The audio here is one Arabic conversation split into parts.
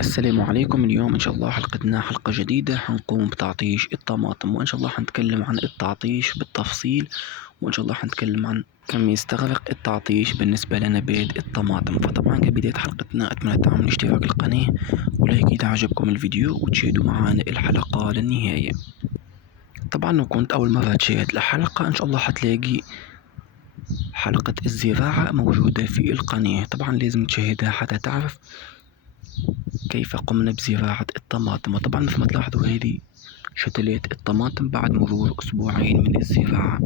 السلام عليكم. اليوم إن شاء الله حلقتنا حلقة جديدة، حنقوم بتعطيش الطماطم، وإن شاء الله حنتكلم عن التعطيش بالتفصيل، وإن شاء الله حنتكلم عن كم يستغرق التعطيش بالنسبة لنبات الطماطم. فطبعا كبداية حلقتنا أتمنى دعم اشتراك القناة ولايك إذا عجبكم الفيديو وتشاهدوا معنا الحلقة للنهاية. طبعا لو كنت أول مرة تشاهد الحلقة إن شاء الله حتلاقي حلقة الزراعة موجودة في القناة، طبعا لازم تشاهدها حتى تعرف كيف قمنا بزراعة الطماطم. وطبعا مثل ما تلاحظوا هذه شتلات الطماطم بعد مرور أسبوعين من الزراعة.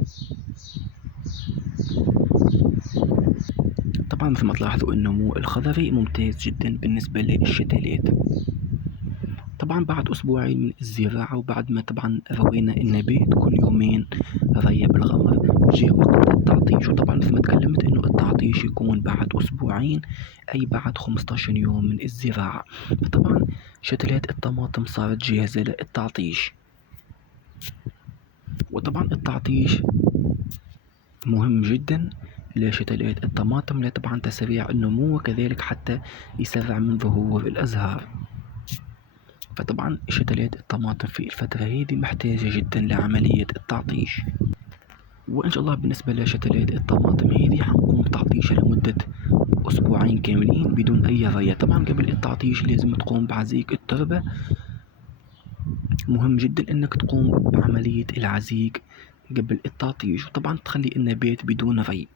طبعا مثل ما تلاحظوا النمو الخضري ممتاز جدا بالنسبة للشتلات. طبعا بعد أسبوعين من الزراعة وبعد ما طبعا روينا النبات كل يومين ري بالغمر، جاء وقت التعطيش. وطبعا مثل ما تكلمت إنه التعطيش يكون بعد أسبوعين، أي بعد 15 يوم من الزراعة. فطبعا شتلات الطماطم صارت جاهزة للتعطيش. وطبعا التعطيش مهم جدا لشتلات الطماطم لطبعا تسريع النمو، وكذلك حتى يسرع من ظهور الأزهار. فطبعا شتلات الطماطم في الفترة هذه محتاجة جدا لعملية التعطيش. وإن شاء الله بالنسبة لشتلات الطماطم هذه حنقوم بتعطيشها لمدة أسبوعين كاملين بدون أي ري. طبعا قبل التعطيش لازم تقوم بعزيق التربة، مهم جدا انك تقوم بعملية العزيق قبل التعطيش، وطبعا تخلي النبات بدون ري.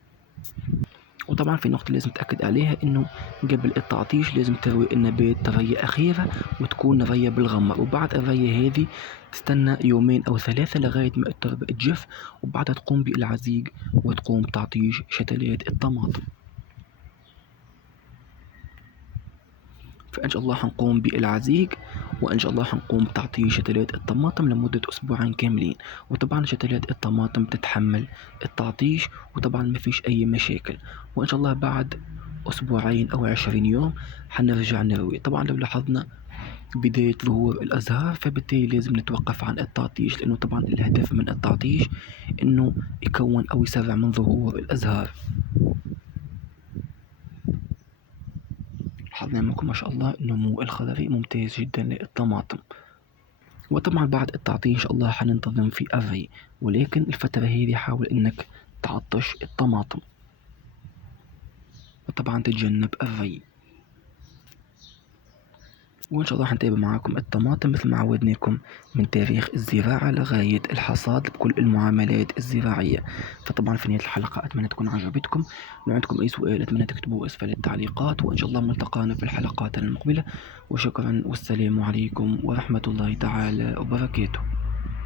وطبعا في نقطة لازم تأكد عليها انه قبل التعطيش لازم تروي النبات رية أخيرة وتكون رية بالغمر، وبعد الرية هذه تستنى يومين أو ثلاثة لغاية ما التربة تجف، وبعدها تقوم بالعزيق وتقوم بتعطيش شتلات الطماطم. فإن شاء الله حنقوم بالعزيق، وإن شاء الله حنقوم بتعطيش شتلات الطماطم لمدة أسبوعين كاملين. وطبعا شتلات الطماطم تتحمل التعطيش وطبعا ما فيش أي مشاكل. وإن شاء الله بعد أسبوعين أو 20 يوم حنرجع نروي. طبعا لو لاحظنا بداية ظهور الأزهار فبالتالي لازم نتوقف عن التعطيش، لأنه طبعا الهدف من التعطيش إنه يكون أو يسرع من ظهور الأزهار. لاحظنا منكم ما شاء الله النمو الخضري ممتاز جدا للطماطم. وطبعا بعد التعطيش إن شاء الله حننتظم في الري، ولكن الفترة هذه حاول إنك تعطش الطماطم وطبعا تتجنب الري. وإن شاء الله حنتابع معاكم الطماطم مثل ما عودناكم من تاريخ الزراعة لغاية الحصاد بكل المعاملات الزراعية. فطبعا في نهاية الحلقة أتمنى تكون عجبتكم. لو عندكم أي سؤال أتمنى تكتبوه أسفل التعليقات، وإن شاء الله ملتقانا في الحلقات المقبلة. وشكرا والسلام عليكم ورحمة الله تعالى وبركاته.